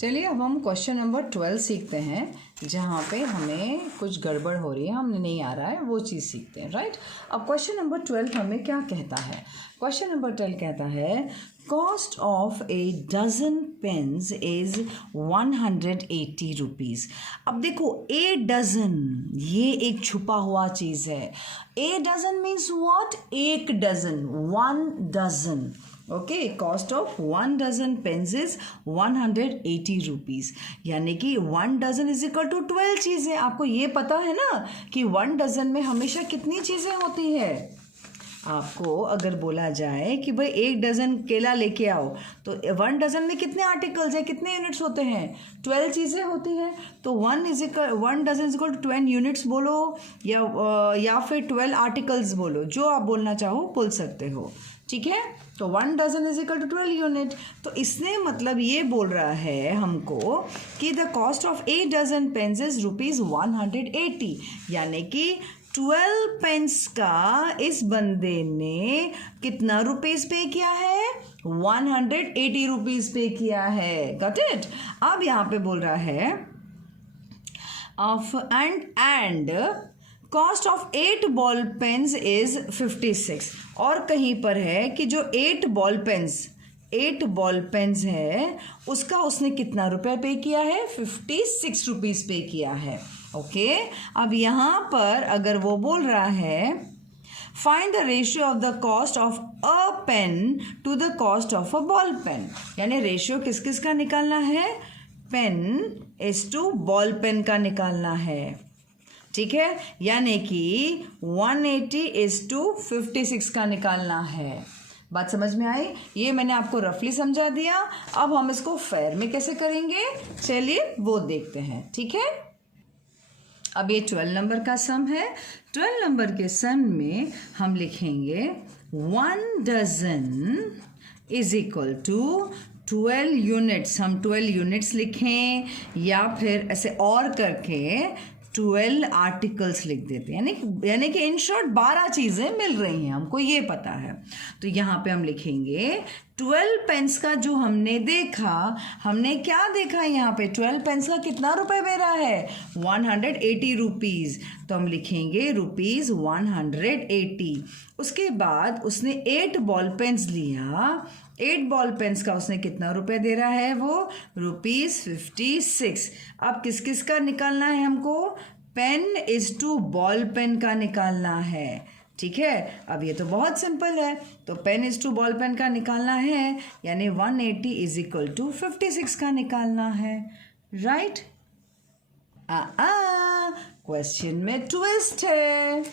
चलिए अब हम क्वेश्चन नंबर 12 सीखते हैं, जहाँ पे हमें कुछ गड़बड़ हो रही है, हमें नहीं आ रहा है, वो चीज़ सीखते हैं, राइट। अब क्वेश्चन नंबर 12 हमें क्या कहता है? क्वेश्चन नंबर 12 कहता है cost of a dozen pens is 180 rupees. अब देखो ए डजन, ये एक छुपा हुआ चीज़ है। A dozen means what? एक dozen, 1 dozen. Okay, cost of 1 dozen pens is 180 rupees, यानी कि 1 डजन इज इक्वल टू 12 चीज़ें। आपको ये पता है ना कि 1 डजन में हमेशा कितनी चीज़ें होती है। आपको अगर बोला जाए कि भाई 1 डजन केला लेके आओ, तो 1 डजन में कितने आर्टिकल्स हैं, कितने यूनिट्स होते हैं? 12 चीज़ें होती हैं। तो 1 dozen is equal to 12 units बोलो या फिर 12 आर्टिकल्स बोलो, जो आप बोलना चाहो बोल सकते हो, ठीक है। तो 1 dozen is equal to 12 unit. तो इसने मतलब ये बोल रहा है हमको कि the cost of 8 dozen pens is ₹180, यानी कि 12 पेन्स का इस बंदे ने कितना रुपीज़ पे किया है? 180 रुपीज़ पे किया है। Got it? अब यहाँ पे बोल रहा है of and cost of 8 ball pens is 56। और कहीं पर है कि जो 8 बॉल पेन्स है उसका उसने कितना रुपए पे किया है? 56 रुपीज़ पे किया है। ओके, अब यहाँ पर अगर वो बोल रहा है find the ratio of the cost of a pen to the cost of a ball pen, यानी रेशियो किस किस का निकालना है? Pen is to ball pen का निकालना है, ठीक है। यानी कि 180 इज टू 56 का निकालना है। बात समझ में आई? ये मैंने आपको रफली समझा दिया। अब हम इसको फेयर में कैसे करेंगे, चलिए वो देखते हैं, ठीक है। अब ये 12 नंबर का सम है। 12 नंबर के सम में हम लिखेंगे 1 dozen is equal to 12 units. हम 12 यूनिट्स लिखें या फिर ऐसे और करके 12 आर्टिकल्स लिख देते हैं, यानी कि इन शॉर्ट 12 चीज़ें मिल रही हैं, हमको ये पता है। तो यहाँ पे हम लिखेंगे 12 पेन्स का जो हमने देखा, हमने क्या देखा यहाँ पे? 12 पेन्स का कितना रुपए दे रहा है? 180 रुपीज़। तो हम लिखेंगे ₹180। उसके बाद उसने 8 बॉल पेन्स लिया, 8 बॉल पेन्स का उसने कितना रुपए दे रहा है? वो ₹56। अब किस किस का निकालना है हमको? Pen is to ball pen का निकालना है, ठीक है। अब ये तो बहुत सिंपल है। तो pen is to ball pen का निकालना है, यानी 180 इज इक्वल टू 56 का निकालना है, राइट। क्वेश्चन में ट्विस्ट है।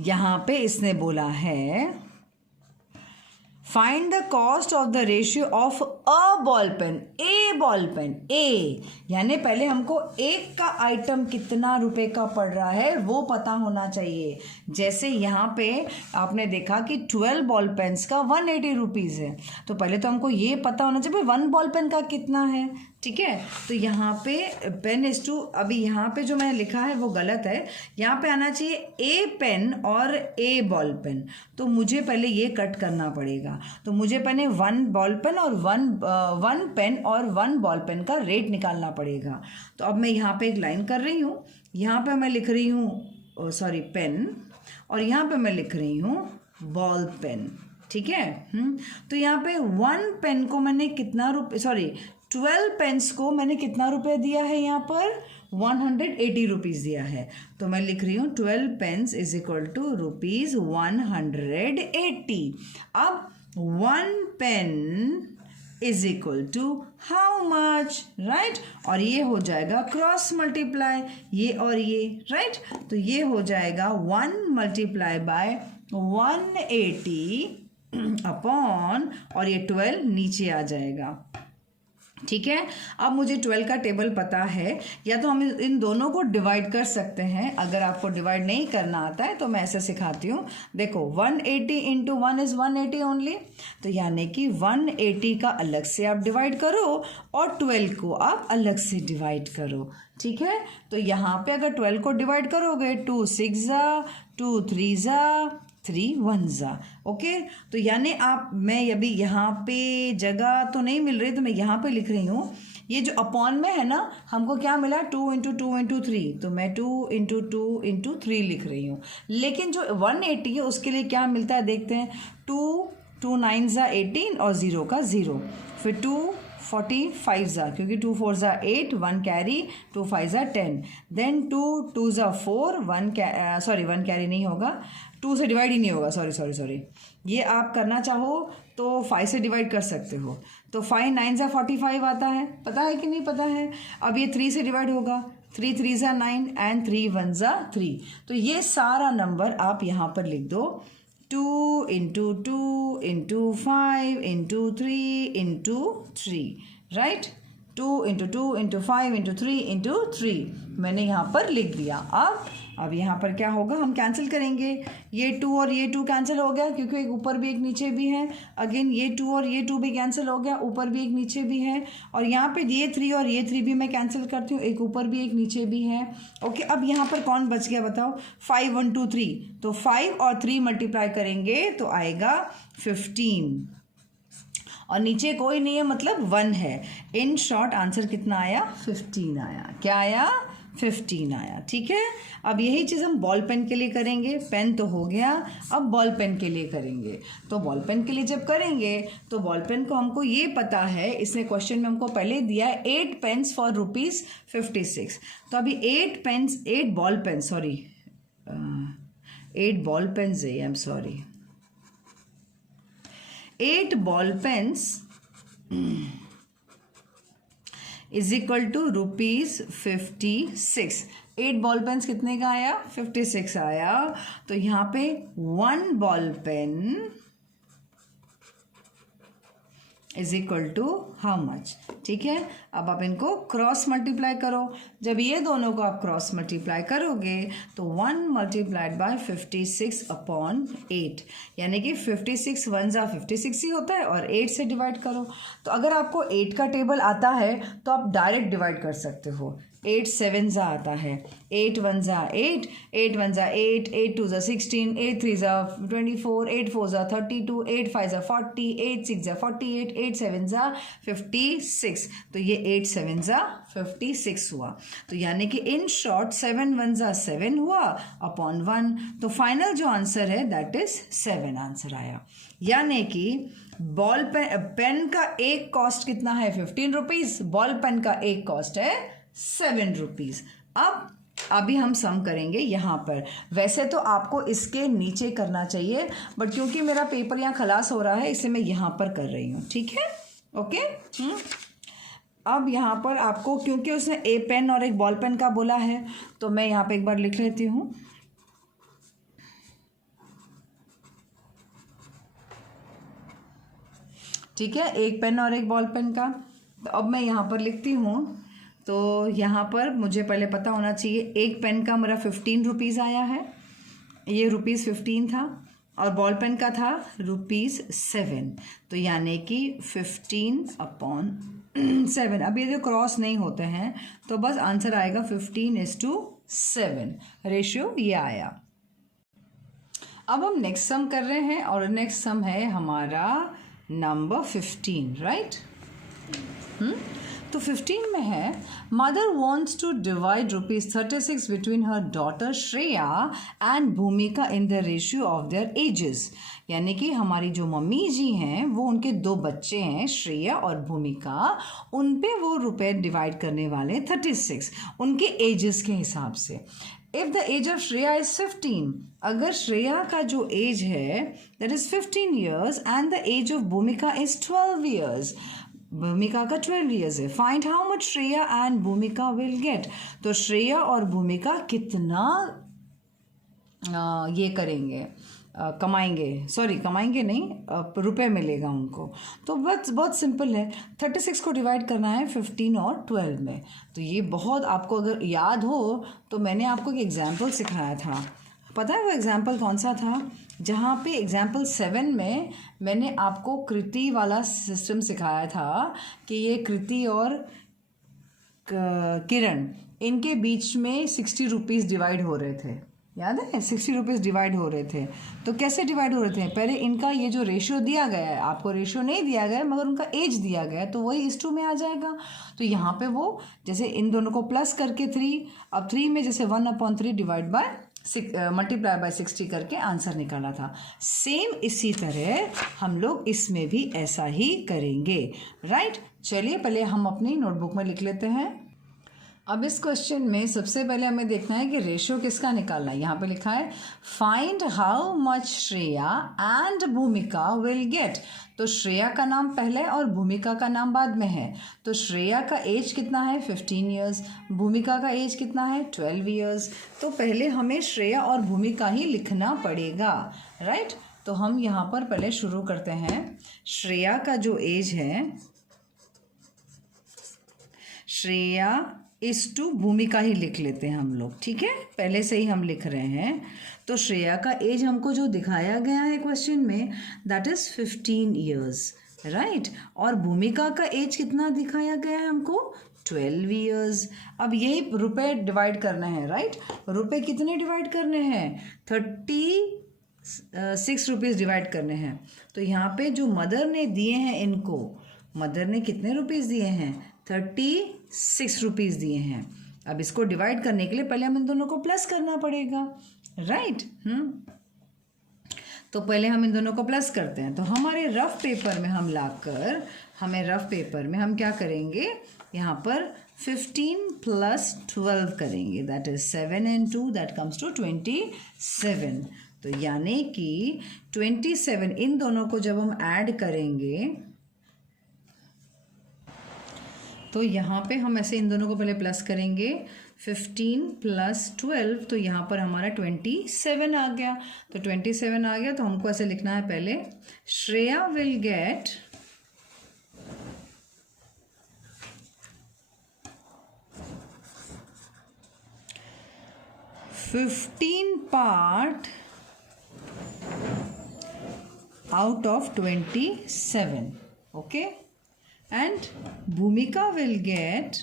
यहाँ पे इसने बोला है find the cost of the ratio of a ball pen, a ball pen, a यानी पहले हमको एक का आइटम कितना रुपए का पड़ रहा है वो पता होना चाहिए। जैसे यहाँ पे आपने देखा कि 12 बॉल पेन्स का 180 रुपीज़ है, तो पहले तो हमको ये पता होना चाहिए भाई 1 बॉल पेन का कितना है, ठीक है। तो यहाँ पे पेन इज टू, अभी यहाँ पे जो मैंने लिखा है वो गलत है, यहाँ पे आना चाहिए ए पेन और ए बॉल पेन। तो मुझे पहले ये कट करना पड़ेगा। तो मुझे पहले 1 बॉल पेन और 1 पेन और 1 बॉल पेन का रेट निकालना पड़ेगा। तो अब मैं यहाँ पे एक लाइन कर रही हूँ, यहाँ पे मैं लिख रही हूँ पेन, और यहाँ पे मैं लिख रही हूँ बॉल पेन, ठीक है। तो यहाँ पे 1 पेन को मैंने कितना 12 पेन्स को मैंने कितना रुपए दिया है? यहाँ पर 180 रुपीज़ दिया है। तो मैं लिख रही हूँ 12 पेन्स इज इक्वल टू ₹180। अब 1 pen is equal to how much, right. और ये हो जाएगा क्रॉस मल्टीप्लाई, ये और ये, राइट। तो ये हो जाएगा 1 मल्टीप्लाई बाय 180 अपॉन, और ये 12 नीचे आ जाएगा, ठीक है। अब मुझे 12 का टेबल पता है, या तो हम इन दोनों को डिवाइड कर सकते हैं। अगर आपको डिवाइड नहीं करना आता है तो मैं ऐसे सिखाती हूँ। देखो 180 इंटू 1 इज़ 180 ओनली, तो यानी कि 180 का अलग से आप डिवाइड करो और 12 को आप अलग से डिवाइड करो, ठीक है। तो यहाँ पे अगर 12 को डिवाइड करोगे 2 6 2 3 3 वन ज़ा। ओके, तो यानी आप, मैं अभी यहाँ पे जगह तो नहीं मिल रही तो मैं यहाँ पे लिख रही हूँ। ये जो अपॉन में है ना, हमको क्या मिला 2 इंटू 2 इंटू 3, तो मैं 2 इंटू 2 इंटू 3 लिख रही हूँ। लेकिन जो 180 है उसके लिए क्या मिलता है देखते हैं। 2 9 ज़ा 18 और 0 का 0, फिर 2 45 ज़ा, क्योंकि 2 4 ज़ा 8, 1 कैरी, 2 5 ज़ा 10, देन 2 2 ज़ा 4, 1 कैरी नहीं होगा, 2 से डिवाइड ही नहीं होगा, सॉरी। ये आप करना चाहो तो 5 से डिवाइड कर सकते हो, तो 5 9 ज़ा 45 आता है, पता है कि नहीं पता है। अब ये 3 से डिवाइड होगा, 3 3 ज़ा 9 एंड 3 1 ज़ा 3, तो ये सारा नंबर आप यहाँ पर लिख दो। 2 into 2 into 5 into 3 into 3, right. 2 into 2 into 5 into 3 into 3 मैंने यहाँ पर लिख दिया। अब यहाँ पर क्या होगा, हम कैंसिल करेंगे। ये 2 और ये 2 कैंसिल हो गया, क्योंकि एक ऊपर भी एक नीचे भी है। अगेन ये 2 और ये 2 भी कैंसिल हो गया, ऊपर भी एक नीचे भी है। और यहाँ पे ये 3 और ये 3 भी मैं कैंसिल करती हूँ, एक ऊपर भी एक नीचे भी है। ओके, अब यहाँ पर कौन बच गया बताओ। 5 1 2 3, तो 5 और 3 मल्टीप्लाई करेंगे तो आएगा 15, और नीचे कोई नहीं है मतलब 1 है। इन शॉर्ट आंसर कितना आया, 15 आया। क्या आया, 15 आया। ठीक है, अब यही चीज़ हम बॉल पेन के लिए करेंगे। पेन तो हो गया, अब बॉल पेन के लिए करेंगे। तो बॉल पेन के लिए जब करेंगे तो बॉल पेन को हमको ये पता है, इसने क्वेश्चन में हमको पहले दिया है 8 पेन्स फॉर ₹56। तो अभी 8 ball pen, sorry 8 ball pens है, I am sorry, 8 ball pens is equal to ₹56। 8 ball pens कितने का आया, 56 आया। तो यहाँ पे 1 ball pen is equal to how much. ठीक है, अब आप इनको क्रॉस मल्टीप्लाई करो। जब ये दोनों को आप क्रॉस मल्टीप्लाई करोगे तो 1 मल्टीप्लाइड बाय 56 अपॉन 8, यानी कि 56 1 ज़ा 56 ही होता है, और 8 से डिवाइड करो। तो अगर आपको 8 का टेबल आता है तो आप डायरेक्ट डिवाइड कर सकते हो। 8 7 ज़ा आता है, 8 1 ज़ा 8, 8 1 ज़ा 8, 8 2 ज़ा 16, 8 3 ज़ा 24, 8 4 ज़ा 32, 8 5 ज़ा 40, 8 6 ज़ा 48, 8 7 ज़ा 56। तो ये 8 7 ज़ा 56 हुआ। तो यानी कि इन शॉर्ट 7 1 ज़ा 7 हुआ अपॉन 1। तो फाइनल जो आंसर है दैट इज 7 आंसर आया। यानी कि बॉल पेन का एक कॉस्ट कितना है, 15 रुपीज़। बॉल पेन का एक कॉस्ट है 7 रुपीज़। अब अभी हम सम करेंगे यहाँ पर। वैसे तो आपको इसके नीचे करना चाहिए, बट क्योंकि मेरा पेपर यहाँ खलास हो रहा है इसलिए मैं यहाँ पर कर रही हूँ। ठीक है, ओके। अब यहाँ पर आपको, क्योंकि उसने ए पेन और एक बॉल पेन का बोला है, तो मैं यहाँ पे एक बार लिख लेती हूँ। ठीक है, एक पेन और एक बॉल पेन का। तो अब मैं यहाँ पर लिखती हूँ। तो यहाँ पर मुझे पहले पता होना चाहिए, एक पेन का मेरा 15 रुपीज़ आया है, ये ₹15 था, और बॉल पेन का था ₹7। तो यानी कि 15 अपॉन 7। अब ये जो क्रॉस नहीं होते हैं तो बस आंसर आएगा 15:7 रेशियो, ये आया। अब हम नेक्स्ट सम कर रहे हैं, और नेक्स्ट सम है हमारा नंबर 15, राइट। तो 15 में है, mother wants to divide ₹36 between her daughter Shreya and Bhumika in the ratio of their ages. यानी कि हमारी जो मम्मी जी हैं वो, उनके 2 बच्चे हैं श्रेया और भूमिका, उन पे वो रुपए डिवाइड करने वाले 36 उनके एजेस के हिसाब से। If the age of Shreya is 15, अगर श्रेया का जो एज है that is 15 years and the age of Bhumika is 12 years, Bhumika का 12 ईयर्स है, find how much Shreya and Bhumika will get. तो श्रेया और भूमिका कितना ये करेंगे, कमाएंगे, सॉरी कमाएंगे नहीं, रुपए मिलेगा उनको। तो बस बहुत सिंपल है, 36 को डिवाइड करना है 15 और 12 में। तो ये बहुत, आपको अगर याद हो तो मैंने आपको एक एग्जाम्पल सिखाया था, पता है वो एग्जाम्पल कौन सा था, जहाँ पे एग्जाम्पल 7 में मैंने आपको कृति वाला सिस्टम सिखाया था कि ये कृति और किरण, इनके बीच में 60 रुपीज़ डिवाइड हो रहे थे। याद है 60 रुपीज़ डिवाइड हो रहे थे। तो कैसे डिवाइड हो रहे थे, पहले इनका ये जो रेशियो दिया गया है, आपको रेशियो नहीं दिया गया है मगर उनका एज दिया गया है, तो वही 1:2 में आ जाएगा। तो यहाँ पे वो जैसे इन दोनों को प्लस करके 3, अब 3 में जैसे 1/3 डिवाइड बाय मल्टीप्लाई बाय 60 करके आंसर निकाला था। सेम इसी तरह हम लोग इसमें भी ऐसा ही करेंगे, राइट। चलिए पहले हम अपनी नोटबुक में लिख लेते हैं। अब इस क्वेश्चन में सबसे पहले हमें देखना है कि रेशियो किसका निकालना है। यहाँ पे लिखा है find how much Shreya and Bhumika will get. तो श्रेया का नाम पहले और भूमिका का नाम बाद में है। तो श्रेया का एज कितना है 15 ईयर्स, भूमिका का एज कितना है 12 ईयर्स। तो पहले हमें श्रेया और भूमिका ही लिखना पड़ेगा, राइट। तो हम यहाँ पर पहले शुरू करते हैं। श्रेया का जो एज है, श्रेया इस टू भूमिका ही लिख लेते हैं हम लोग, ठीक है, पहले से ही हम लिख रहे हैं। तो श्रेया का एज हमको जो दिखाया गया है क्वेश्चन में दैट इज 15 ईयर्स, राइट। और भूमिका का एज कितना दिखाया गया है हमको 12 ईयर्स। अब यही रुपए डिवाइड करने हैं, राइट। रुपए कितने डिवाइड करने हैं 36 रुपीज़ डिवाइड करने हैं। तो यहाँ पे जो मदर ने दिए हैं इनको, मदर ने कितने रुपीज़ दिए हैं 36 रुपीज़ दिए हैं। अब इसको डिवाइड करने के लिए पहले हम इन दोनों को प्लस करना पड़ेगा, राइट। तो पहले हम इन दोनों को प्लस करते हैं। तो हमारे रफ पेपर में हम लाकर, हमें रफ पेपर में हम क्या करेंगे, यहाँ पर 15 + 12 करेंगे, that is 7 and 2 that comes to 27। तो यानी कि 27, इन दोनों को जब हम ऐड करेंगे तो यहाँ पे हम ऐसे इन दोनों को पहले प्लस करेंगे, 15 + 12, तो यहाँ पर हमारा 27 आ गया। तो 27 आ गया तो हमको ऐसे लिखना है पहले, Shreya will get 15 part out of 27, okay, and Bhumika will get,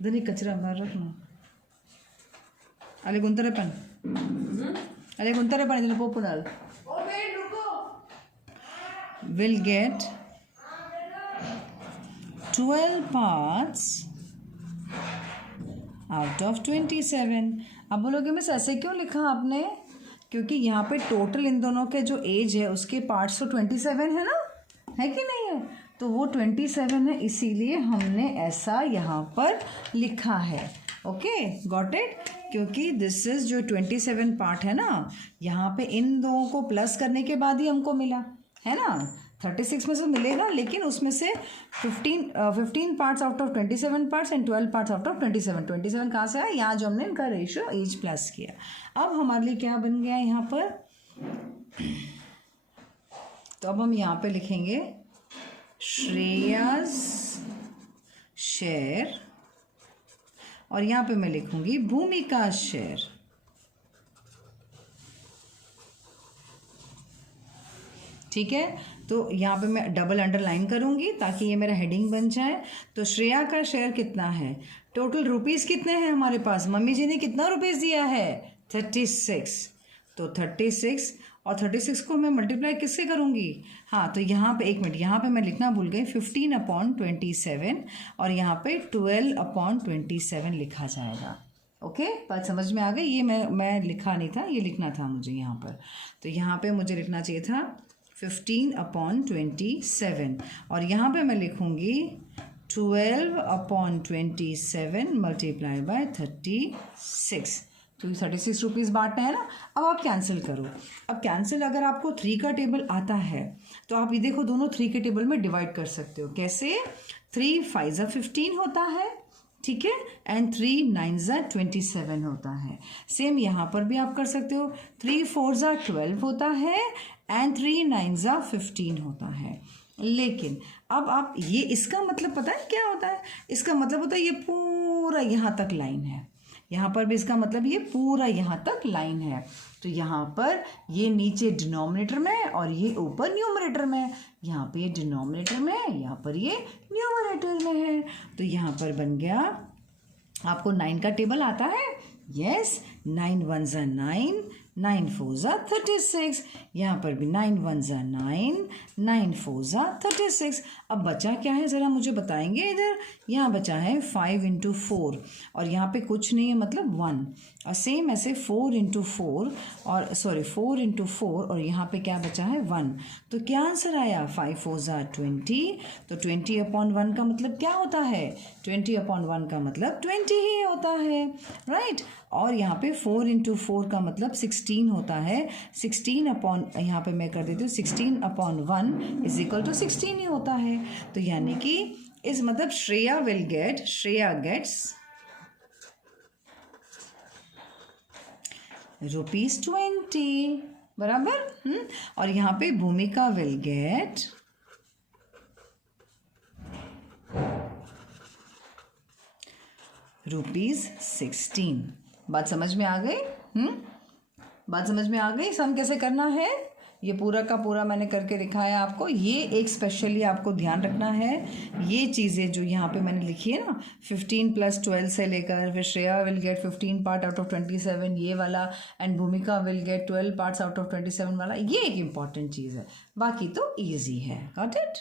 इधर कचरा बाहर रखना, अले गुंतरे पन इधर पोपू डाल, will get 12 parts out of 27। अब बोलोगे मिस ऐसे क्यों लिखा आपने, क्योंकि यहाँ पे टोटल इन दोनों के जो एज है उसके पार्ट्स तो 27 है ना, है कि नहीं है, तो वो 27 है, इसीलिए हमने ऐसा यहाँ पर लिखा है। Okay, got it. क्योंकि दिस इज जो 27 पार्ट है ना, यहाँ पे इन दोनों को प्लस करने के बाद ही हमको मिला है ना, 36 में से मिलेगा, लेकिन उसमें से 15 parts out of 27 parts and 12 parts out of 27 कहाँ से आया, यहाँ जो हमने इनका रेशियो एज प्लस किया। अब हमारे लिए क्या बन गया यहाँ पर, तो अब हम यहाँ पे लिखेंगे श्रेयास शेयर, और यहाँ पे मैं लिखूंगी भूमिका शेयर। ठीक है, तो यहाँ पे मैं डबल अंडरलाइन करूँगी ताकि ये मेरा हेडिंग बन जाए। तो श्रेया का शेयर कितना है, टोटल रुपीज़ कितने हैं हमारे पास, मम्मी जी ने कितना रुपीज़ दिया है 36, तो 36 और 36 को मैं मल्टीप्लाई किससे करूँगी, हाँ तो यहाँ पे एक मिनट, यहाँ पे मैं लिखना भूल गई, 15/27 और यहाँ पे 12/27 लिखा जाएगा। ओके, बात समझ में आ गई, ये मैं लिखा नहीं था, ये लिखना था मुझे यहाँ पर, तो यहाँ पे मुझे लिखना चाहिए था 15/27 और यहाँ पे मैं लिखूँगी 12/27 मल्टीप्लाई बाय 36, तो 36 रुपीज़ बांटना है ना। अब आप कैंसिल करो। अब कैंसिल अगर आपको 3 का टेबल आता है तो आप ये देखो दोनों 3 के टेबल में डिवाइड कर सकते हो। कैसे, 3 5 15 होता है, ठीक है, एंड 3 9 27 होता है। सेम यहाँ पर भी आप कर सकते हो, 3 4 12 होता है एंड 3 9 15 होता है। लेकिन अब आप ये, इसका मतलब पता है क्या होता है, इसका मतलब होता है ये पूरा यहाँ तक लाइन है, यहाँ पर भी इसका मतलब ये पूरा यहाँ तक लाइन है। तो यहाँ पर ये नीचे डिनोमिनेटर में और ये ऊपर न्यूमरेटर में, यहाँ पे ये डिनोमिनेटर में है, यहाँ पर ये न्यूमरेटर में है। तो यहाँ पर बन गया आपको 9 का टेबल आता है? यस, 9 1 ज़ा 9, 9 4 ज़ा 36। यहाँ पर भी 9 1 ज़ा 9, 9 4 ज़ा 36। अब बचा क्या है ज़रा मुझे बताएंगे इधर? यहाँ बचा है 5 इंटू 4 और यहाँ पे कुछ नहीं है मतलब 1, और सेम ऐसे 4 इंटू 4 और 4 इंटू 4 और यहाँ पे क्या बचा है 1। तो क्या आंसर आया? 5 4 ज़ा 20। तो 20 अपॉन 1 का मतलब क्या होता है? 20 अपॉन 1 का मतलब 20 ही होता है, राइट। और यहाँ पे 4 इंटू 4 का मतलब 16 होता है। 16 अपॉन, यहाँ पे मैं कर देती हूँ 16 अपॉन 1 इज इक्वल टू 16 ही होता है। तो यानी कि इस मतलब श्रेया गेट्स ₹20 बराबर। और यहाँ पे भूमिका विल गेट ₹16। बात समझ में आ गई? बात समझ में आ गई? सम कैसे करना है ये पूरा का पूरा मैंने करके दिखाया आपको। ये एक स्पेशली आपको ध्यान रखना है, ये चीज़ें जो यहाँ पे मैंने लिखी है ना, 15 + 12 से लेकर फिर Shreya will get 15 part out of 27 ये वाला, and Bhumika will gate 12 parts out of 27 वाला, ये एक इम्पॉर्टेंट चीज़ है। बाकी तो ईजी है। Got it?